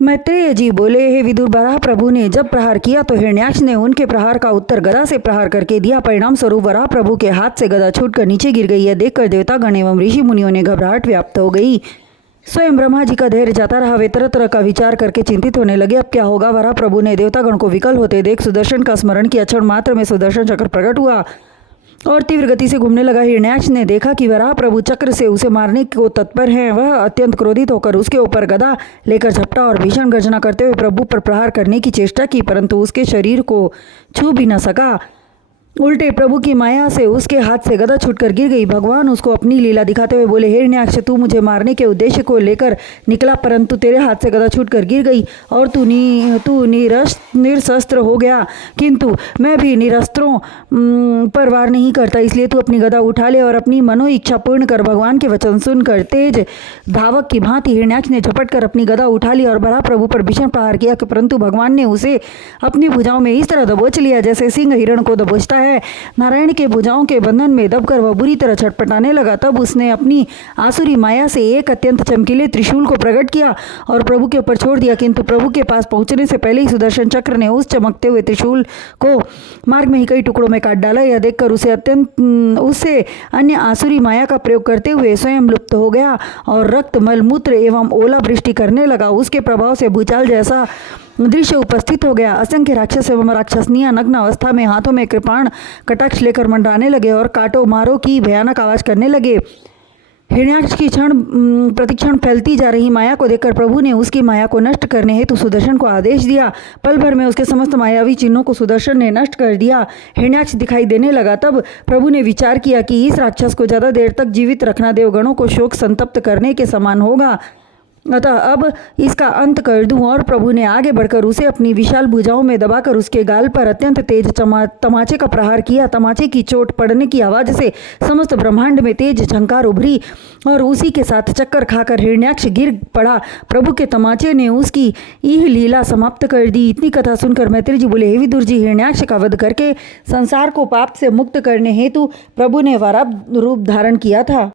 मैत्रेय जी बोले, हे विदुर, वराह प्रभु ने जब प्रहार किया तो हिरण्याक्ष ने उनके प्रहार का उत्तर गदा से प्रहार करके दिया। परिणाम स्वरूप वराह प्रभु के हाथ से गदा छूटकर नीचे गिर गई। यह देखकर देवतागण एवं ऋषि मुनियों ने घबराहट व्याप्त हो गई। स्वयं ब्रह्मा जी का धैर्य जाता रहा। वे तरह तरह का विचार करके चिंतित होने लगे। अब क्या होगा। वराह प्रभु ने देवतागण को विकल होते देख सुदर्शन का स्मरण किया। क्षण मात्र में सुदर्शन चक्र प्रकट हुआ और तीव्र गति से घूमने लगा। हिरण्याक्ष ने देखा कि वराह प्रभु चक्र से उसे मारने को तत्पर हैं। वह अत्यंत क्रोधित होकर उसके ऊपर गदा लेकर झपटा और भीषण गर्जना करते हुए प्रभु पर प्रहार करने की चेष्टा की, परंतु उसके शरीर को छू भी न सका। उल्टे प्रभु की माया से उसके हाथ से गदा छूटकर गिर गई। भगवान उसको अपनी लीला दिखाते हुए बोले, हे हिरण्याक्ष, तू मुझे मारने के उद्देश्य को लेकर निकला, परंतु तेरे हाथ से गदा छूटकर गिर गई और तू निरशस्त्र हो गया। किंतु मैं भी निरस्त्रों पर वार नहीं करता, इसलिए तू अपनी गदा उठा ले और अपनी मनो इच्छा पूर्ण कर। भगवान के वचन सुनकर तेज धावक की भांति हिरण्याक्ष ने झपट कर अपनी गदा उठा ली और वराह प्रभु पर भीषण प्रहार किया, परंतु भगवान ने उसे अपनी भुजाओं में इस तरह दबोच लिया जैसे सिंह हिरण को दबोचता है। नारायण के भुजाओं के बंधन में दबकर वह बुरी तरह छटपटाने लगा। तब उसने अपनी आसुरी माया से एक अत्यंत चमकीले त्रिशूल को प्रकट किया और प्रभु के ऊपर छोड़ दिया, किंतु प्रभु के पास पहुंचने से पहले ही सुदर्शन चक्र ने उस चमकते हुए त्रिशूल को मार्ग में ही कई टुकड़ों में काट डाला। यह देखकर उससे अन्य आसुरी माया का प्रयोग करते हुए स्वयं लुप्त हो गया और रक्त, मल, मूत्र एवं ओला वृष्टि करने लगा। उसके प्रभाव से भूचाल जैसा दृश्य उपस्थित हो गया। असंख्य राक्षस एवं राक्षसनियां नग्न अवस्था में हाथों में कृपाण कटाक्ष लेकर मंडराने लगे और काटो मारो की भयानक आवाज करने लगे। हिरण्याक्ष की क्षण प्रतिक्षण फैलती जा रही माया को देखकर प्रभु ने उसकी माया को नष्ट करने हेतु सुदर्शन को आदेश दिया। पल भर में उसके समस्त मायावी चिन्हों को सुदर्शन ने नष्ट कर दिया। हिरण्याक्ष दिखाई देने लगा। तब प्रभु ने विचार किया कि इस राक्षस को ज्यादा देर तक जीवित रखना देवगणों को शोक संतप्त करने के समान होगा, अतः अब इसका अंत कर दूं। और प्रभु ने आगे बढ़कर उसे अपनी विशाल भुजाओं में दबाकर उसके गाल पर अत्यंत तेज तमाचे का प्रहार किया। तमाचे की चोट पड़ने की आवाज से समस्त ब्रह्मांड में तेज झंकार उभरी और उसी के साथ चक्कर खाकर हिरण्याक्ष गिर पड़ा। प्रभु के तमाचे ने उसकी यह लीला समाप्त कर दी। इतनी कथा सुनकर मैत्रेय जी बोले, हे विदुर जी, हिरण्याक्ष का वध करके संसार को पाप से मुक्त करने हेतु प्रभु ने वराह रूप धारण किया था।